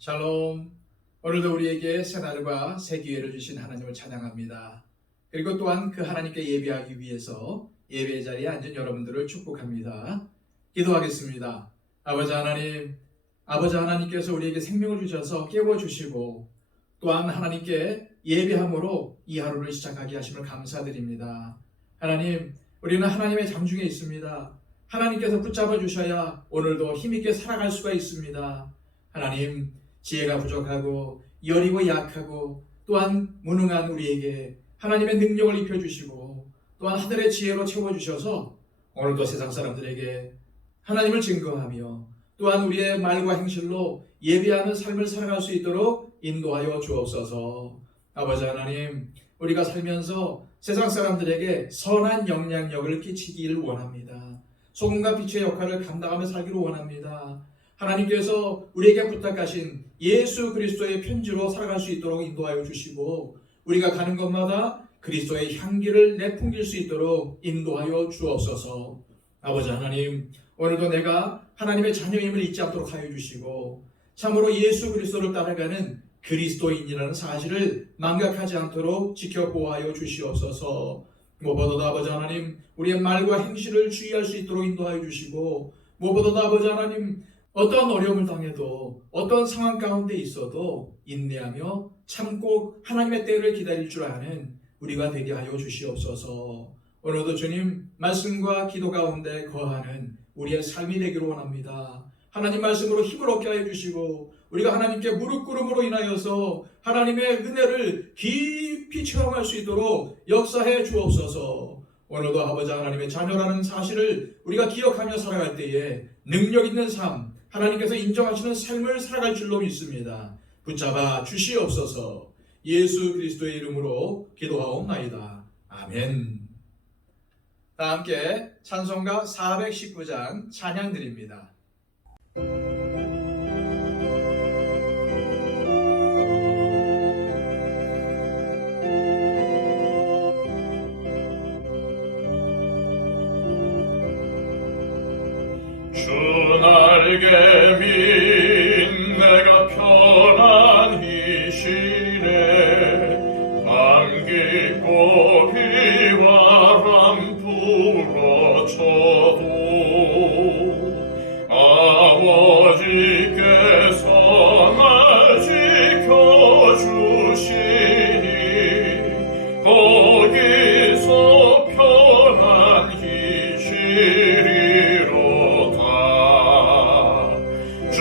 샬롬. 오늘도 우리에게 새날과 새 기회를 주신 하나님을 찬양합니다. 그리고 또한 그 하나님께 예배하기 위해서 예배의 자리에 앉은 여러분들을 축복합니다. 기도하겠습니다. 아버지 하나님께서 우리에게 생명을 주셔서 깨워주시고 또한 하나님께 예배함으로 이 하루를 시작하게 하심을 감사드립니다. 하나님, 우리는 하나님의 장중에 있습니다. 하나님께서 붙잡아 주셔야 오늘도 힘있게 살아갈 수가 있습니다. 하나님, 지혜가 부족하고 여리고 약하고 또한 무능한 우리에게 하나님의 능력을 입혀주시고 또한 하늘의 지혜로 채워주셔서 오늘도 세상 사람들에게 하나님을 증거하며 또한 우리의 말과 행실로 예배하는 삶을 살아갈 수 있도록 인도하여 주옵소서. 아버지 하나님, 우리가 살면서 세상 사람들에게 선한 영향력을 끼치기를 원합니다. 소금과 빛의 역할을 감당하며 살기를 원합니다. 하나님께서 우리에게 부탁하신 예수 그리스도의 편지로 살아갈 수 있도록 인도하여 주시고 우리가 가는 곳마다 그리스도의 향기를 내뿜길 수 있도록 인도하여 주옵소서. 아버지 하나님, 오늘도 내가 하나님의 자녀임을 잊지 않도록 하여 주시고 참으로 예수 그리스도를 따라가는 그리스도인이라는 사실을 망각하지 않도록 지켜보아여 주시옵소서. 무엇보다도 아버지 하나님, 우리의 말과 행실을 주의할 수 있도록 인도하여 주시고 무엇보다도 아버지 하나님, 어떤 어려움을 당해도 어떤 상황 가운데 있어도 인내하며 참고 하나님의 때를 기다릴 줄 아는 우리가 되게 하여 주시옵소서. 오늘도 주님 말씀과 기도 가운데 거하는 우리의 삶이 되기를 원합니다. 하나님 말씀으로 힘을 얻게 하여 주시고 우리가 하나님께 무릎 꿇음으로 인하여서 하나님의 은혜를 깊이 체험할 수 있도록 역사해 주옵소서. 오늘도 아버지 하나님의 자녀라는 사실을 우리가 기억하며 살아갈 때에 능력 있는 삶, 하나님께서 인정하시는 삶을 살아갈 줄로 믿습니다. 붙잡아 주시옵소서. 예수 그리스도의 이름으로 기도하옵나이다. 아멘. 다 함께 찬송가 419장 찬양 드립니다. 주 날개 민 내가 편안히 쉬네. 밤깊고 비바람 불어쳐도 아버지께서 날 지켜주시니 거기서 편안히 쉬리로다. 주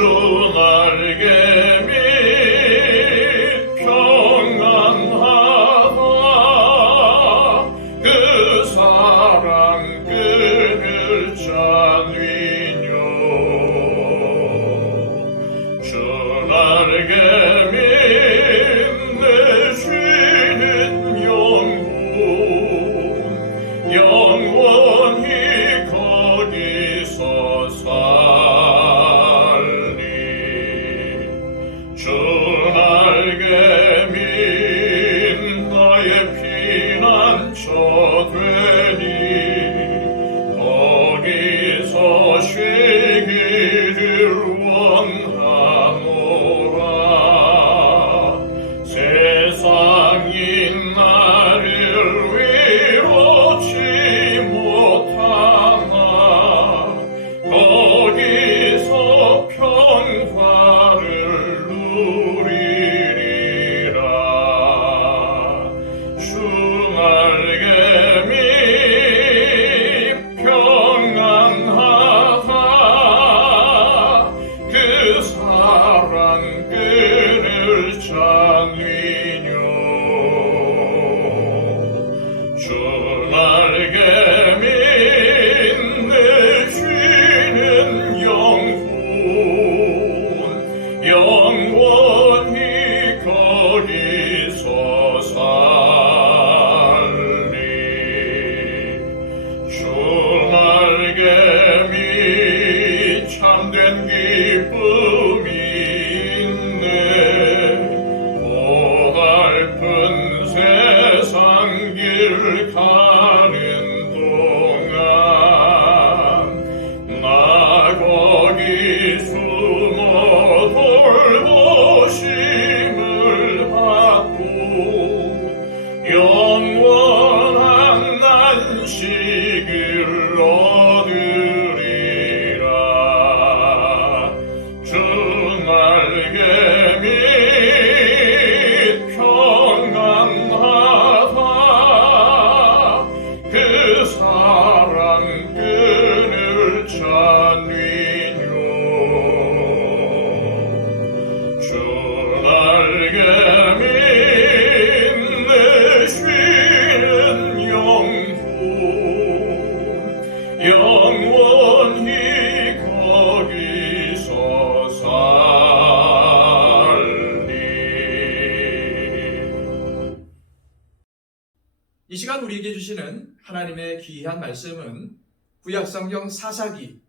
우리에게 주시는 하나님의 귀한 말씀은 구약성경 사사기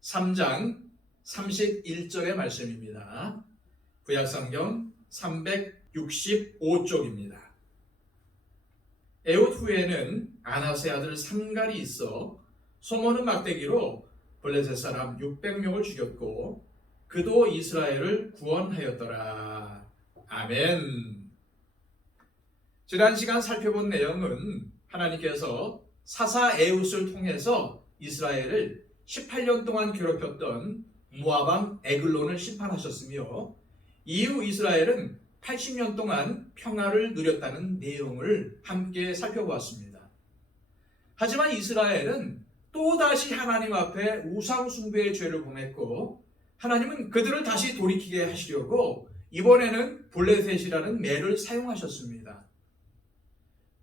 3장 31절의 말씀입니다. 구약성경 365쪽입니다. 에훗 후에는 아나스의 아들 삼갈이 있어 소모는 막대기로 블레셋 사람 600명을 죽였고 그도 이스라엘을 구원하였더라. 아멘. 지난 시간 살펴본 내용은 하나님께서 사사 에훗을 통해서 이스라엘을 18년 동안 괴롭혔던 모압 에글론을 심판하셨으며 이후 이스라엘은 80년 동안 평화를 누렸다는 내용을 함께 살펴보았습니다. 하지만 이스라엘은 또다시 하나님 앞에 우상 숭배의 죄를 범했고 하나님은 그들을 다시 돌이키게 하시려고 이번에는 블레셋이라는 매를 사용하셨습니다.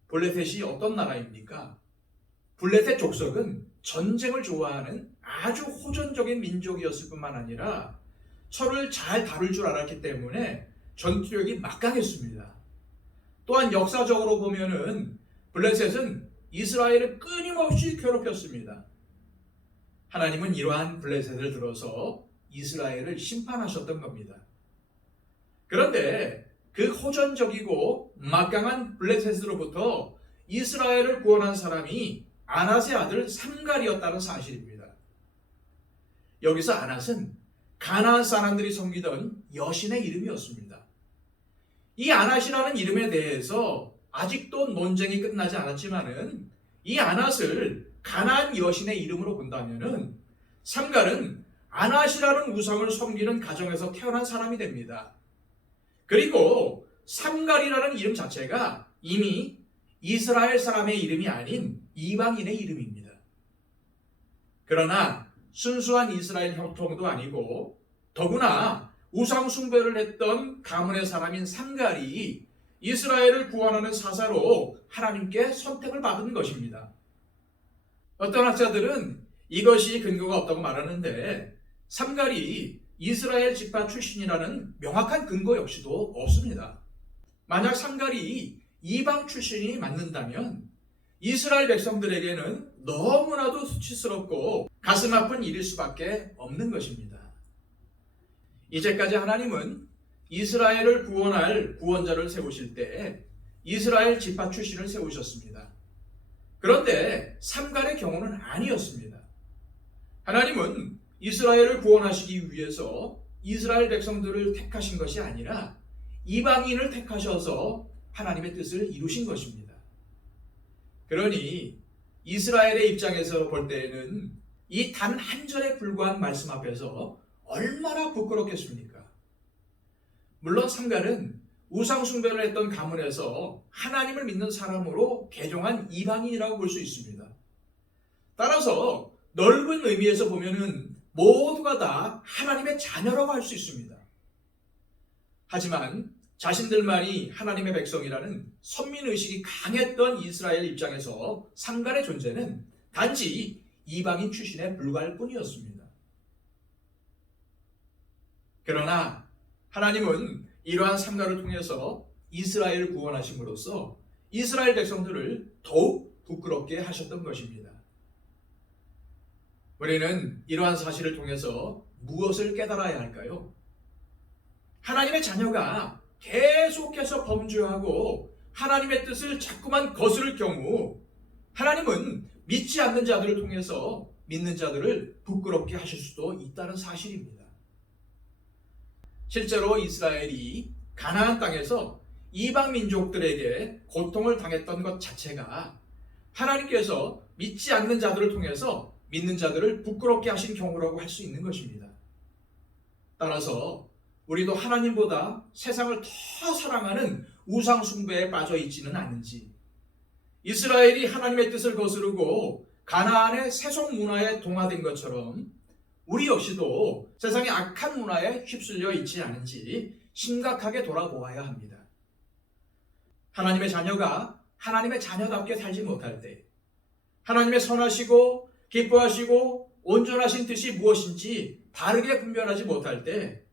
블레셋이 어떤 나라입니까? 블레셋 족속은 전쟁을 좋아하는 아주 호전적인 민족이었을 뿐만 아니라 철을 잘 다룰 줄 알았기 때문에 전투력이 막강했습니다. 또한 역사적으로 보면은 블레셋은 이스라엘을 끊임없이 괴롭혔습니다. 하나님은 이러한 블레셋을 들어서 이스라엘을 심판하셨던 겁니다. 그런데 그 호전적이고 막강한 블레셋으로부터 이스라엘을 구원한 사람이 아낫의 아들 삼갈이었다는 사실입니다. 여기서 아낫은 가나안 사람들이 섬기던 여신의 이름이었습니다. 이 아낫이라는 이름에 대해서 아직도 논쟁이 끝나지 않았지만은 이 아낫을 가나안 여신의 이름으로 본다면은 삼갈은 아낫이라는 우상을 섬기는 가정에서 태어난 사람이 됩니다. 그리고 삼갈이라는 이름 자체가 이미 이스라엘 사람의 이름이 아닌 이방인의 이름입니다. 그러나 순수한 이스라엘 혈통도 아니고 더구나 우상 숭배를 했던 가문의 사람인 삼갈이 이스라엘을 구원하는 사사로 하나님께 선택을 받은 것입니다. 어떤 학자들은 이것이 근거가 없다고 말하는데 삼갈이 이스라엘 지파 출신이라는 명확한 근거 역시도 없습니다. 만약 삼갈이 이방 출신이 맞는다면 이스라엘 백성들에게는 너무나도 수치스럽고 가슴 아픈 일일 수밖에 없는 것입니다. 이제까지 하나님은 이스라엘을 구원할 구원자를 세우실 때 이스라엘 지파 출신을 세우셨습니다. 그런데 삼갈의 경우는 아니었습니다. 하나님은 이스라엘을 구원하시기 위해서 이스라엘 백성들을 택하신 것이 아니라 이방인을 택하셔서 하나님의 뜻을 이루신 것입니다. 그러니 이스라엘의 입장에서 볼 때에는 이 단 한 절에 불과한 말씀 앞에서 얼마나 부끄럽겠습니까? 물론 삼갈은 우상 숭배를 했던 가문에서 하나님을 믿는 사람으로 개종한 이방인이라고 볼 수 있습니다. 따라서 넓은 의미에서 보면은 모두가 다 하나님의 자녀라고 할 수 있습니다. 하지만 자신들만이 하나님의 백성이라는 선민의식이 강했던 이스라엘 입장에서 삼갈의 존재는 단지 이방인 출신에 불과할 뿐이었습니다. 그러나 하나님은 이러한 삼갈을 통해서 이스라엘을 구원하심으로써 이스라엘 백성들을 더욱 부끄럽게 하셨던 것입니다. 우리는 이러한 사실을 통해서 무엇을 깨달아야 할까요? 하나님의 자녀가 계속해서 범죄하고 하나님의 뜻을 자꾸만 거스를 경우 하나님은 믿지 않는 자들을 통해서 믿는 자들을 부끄럽게 하실 수도 있다는 사실입니다. 실제로 이스라엘이 가나안 땅에서 이방 민족들에게 고통을 당했던 것 자체가 하나님께서 믿지 않는 자들을 통해서 믿는 자들을 부끄럽게 하신 경우라고 할 수 있는 것입니다. 따라서 우리도 하나님보다 세상을 더 사랑하는 우상 숭배에 빠져 있지는 않은지, 이스라엘이 하나님의 뜻을 거스르고 가나안의 세속 문화에 동화된 것처럼 우리 역시도 세상의 악한 문화에 휩쓸려 있지 않은지 심각하게 돌아보아야 합니다. 하나님의 자녀가 하나님의 자녀답게 살지 못할 때, 하나님의 선하시고 기뻐하시고 온전하신 뜻이 무엇인지 바르게 분별하지 못할 때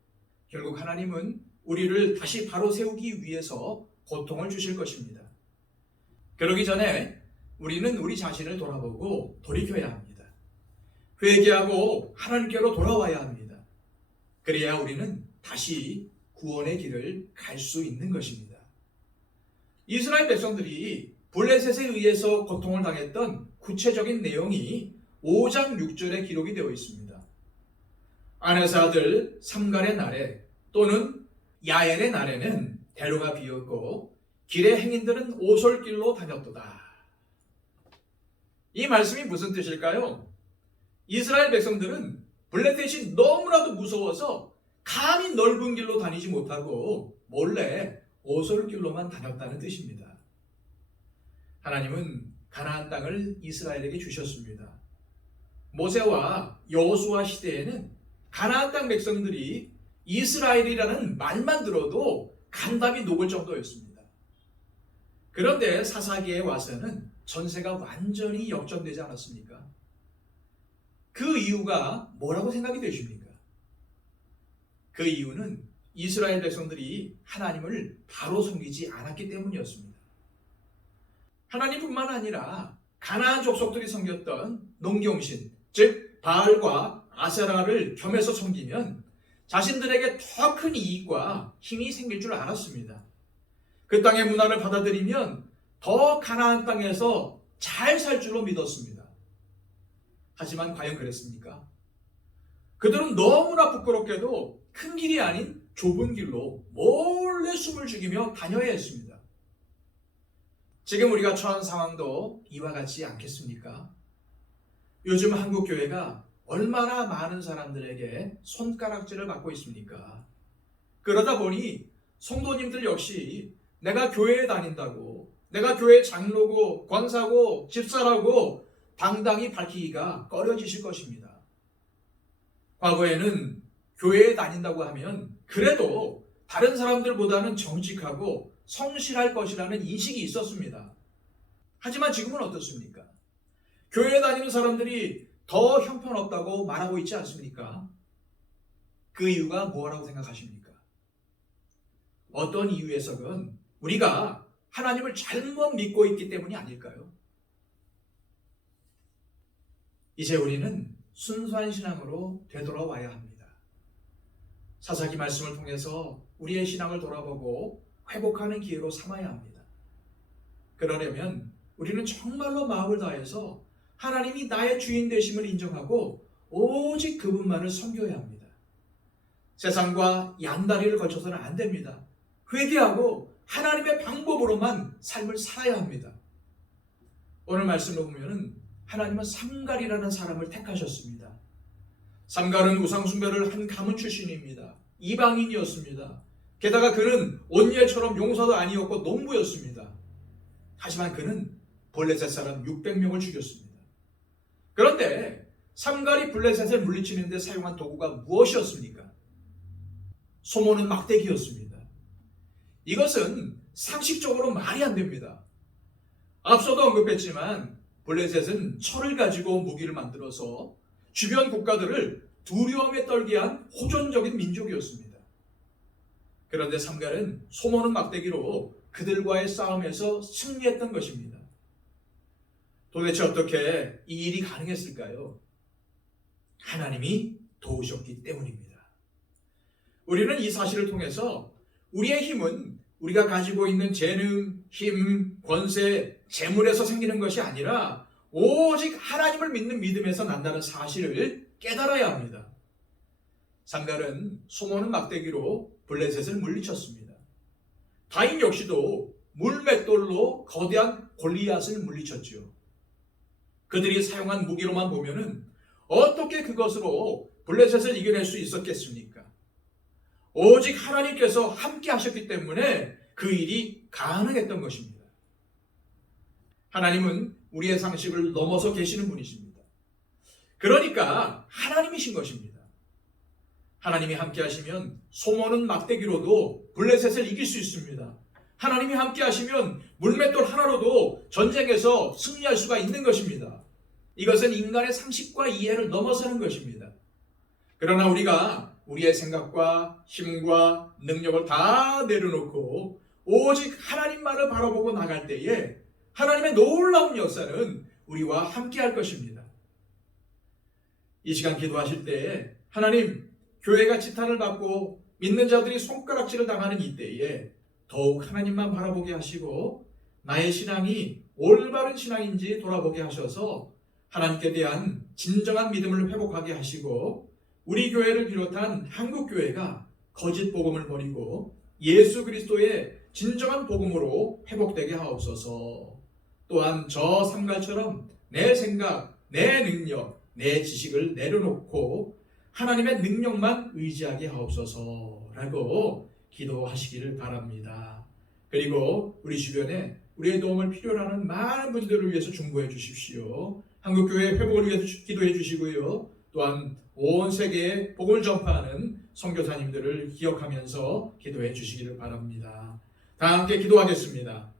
결국 하나님은 우리를 다시 바로 세우기 위해서 고통을 주실 것입니다. 그러기 전에 우리는 우리 자신을 돌아보고 돌이켜야 합니다. 회개하고 하나님께로 돌아와야 합니다. 그래야 우리는 다시 구원의 길을 갈 수 있는 것입니다. 이스라엘 백성들이 블레셋에 의해서 고통을 당했던 구체적인 내용이 5장 6절에 기록이 되어 있습니다. 아나스 아들 삼갈의 날에 또는 야엘의 날에는 대로가 비었고 길의 행인들은 오솔길로 다녔도다. 이 말씀이 무슨 뜻일까요? 이스라엘 백성들은 블레셋이 너무나도 무서워서 감히 넓은 길로 다니지 못하고 몰래 오솔길로만 다녔다는 뜻입니다. 하나님은 가나안 땅을 이스라엘에게 주셨습니다. 모세와 여호수아 시대에는 가나안 땅 백성들이 이스라엘이라는 말만 들어도 간담이 녹을 정도였습니다. 그런데 사사기에 와서는 전세가 완전히 역전되지 않았습니까? 그 이유가 뭐라고 생각이 되십니까? 그 이유는 이스라엘 백성들이 하나님을 바로 섬기지 않았기 때문이었습니다. 하나님뿐만 아니라 가나안 족속들이 섬겼던 농경신, 즉 바알과 아세라를 겸해서 섬기면 자신들에게 더 큰 이익과 힘이 생길 줄 알았습니다. 그 땅의 문화를 받아들이면 더 가나안 땅에서 잘 살 줄로 믿었습니다. 하지만 과연 그랬습니까? 그들은 너무나 부끄럽게도 큰 길이 아닌 좁은 길로 몰래 숨을 죽이며 다녀야 했습니다. 지금 우리가 처한 상황도 이와 같지 않겠습니까? 요즘 한국 교회가 얼마나 많은 사람들에게 손가락질을 받고 있습니까? 그러다 보니 성도님들 역시 내가 교회에 다닌다고, 내가 교회 장로고 권사고 집사라고 당당히 밝히기가 꺼려지실 것입니다. 과거에는 교회에 다닌다고 하면 그래도 다른 사람들보다는 정직하고 성실할 것이라는 인식이 있었습니다. 하지만 지금은 어떻습니까? 교회에 다니는 사람들이 더 형편없다고 말하고 있지 않습니까? 그 이유가 뭐라고 생각하십니까? 어떤 이유에서건 우리가 하나님을 잘못 믿고 있기 때문이 아닐까요? 이제 우리는 순수한 신앙으로 되돌아와야 합니다. 사사기 말씀을 통해서 우리의 신앙을 돌아보고 회복하는 기회로 삼아야 합니다. 그러려면 우리는 정말로 마음을 다해서 하나님이 나의 주인 되심을 인정하고 오직 그분만을 섬겨야 합니다. 세상과 양다리를 거쳐서는 안 됩니다. 회개하고 하나님의 방법으로만 삶을 살아야 합니다. 오늘 말씀을 보면 하나님은 삼갈이라는 사람을 택하셨습니다. 삼갈은 우상숭배를 한 가문 출신입니다. 이방인이었습니다. 게다가 그는 온니엘처럼 용사도 아니었고 농부였습니다. 하지만 그는 블레셋 사람 600명을 죽였습니다. 그런데 삼갈이 블레셋을 물리치는 데 사용한 도구가 무엇이었습니까? 소모는 막대기였습니다. 이것은 상식적으로 말이 안 됩니다. 앞서도 언급했지만 블레셋은 철을 가지고 무기를 만들어서 주변 국가들을 두려움에 떨게 한 호전적인 민족이었습니다. 그런데 삼갈은 소모는 막대기로 그들과의 싸움에서 승리했던 것입니다. 도대체 어떻게 이 일이 가능했을까요? 하나님이 도우셨기 때문입니다. 우리는 이 사실을 통해서 우리의 힘은 우리가 가지고 있는 재능, 힘, 권세, 재물에서 생기는 것이 아니라 오직 하나님을 믿는 믿음에서 난다는 사실을 깨달아야 합니다. 삼갈은 소모는 막대기로 블레셋을 물리쳤습니다. 다인 역시도 물맷돌로 거대한 골리앗을 물리쳤지요. 그들이 사용한 무기로만 보면은 어떻게 그것으로 블레셋을 이겨낼 수 있었겠습니까? 오직 하나님께서 함께 하셨기 때문에 그 일이 가능했던 것입니다. 하나님은 우리의 상식을 넘어서 계시는 분이십니다. 그러니까 하나님이신 것입니다. 하나님이 함께 하시면 소모는 막대기로도 블레셋을 이길 수 있습니다. 하나님이 함께 하시면 물맷돌 하나로도 전쟁에서 승리할 수가 있는 것입니다. 이것은 인간의 상식과 이해를 넘어서는 것입니다. 그러나 우리가 우리의 생각과 힘과 능력을 다 내려놓고 오직 하나님만을 바라보고 나갈 때에 하나님의 놀라운 역사는 우리와 함께 할 것입니다. 이 시간 기도하실 때 하나님, 교회가 지탄을 받고 믿는 자들이 손가락질을 당하는 이때에 더욱 하나님만 바라보게 하시고 나의 신앙이 올바른 신앙인지 돌아보게 하셔서 하나님께 대한 진정한 믿음을 회복하게 하시고 우리 교회를 비롯한 한국 교회가 거짓 복음을 버리고 예수 그리스도의 진정한 복음으로 회복되게 하옵소서. 또한 저 상갈처럼 내 생각, 내 능력, 내 지식을 내려놓고 하나님의 능력만 의지하게 하옵소서라고 기도하시기를 바랍니다. 그리고 우리 주변에 우리의 도움을 필요로 하는 많은 분들을 위해서 중보해 주십시오. 한국교회 회복을 위해서 기도해 주시고요. 또한 온 세계에 복음을 전파하는 선교사님들을 기억하면서 기도해 주시기를 바랍니다. 다 함께 기도하겠습니다.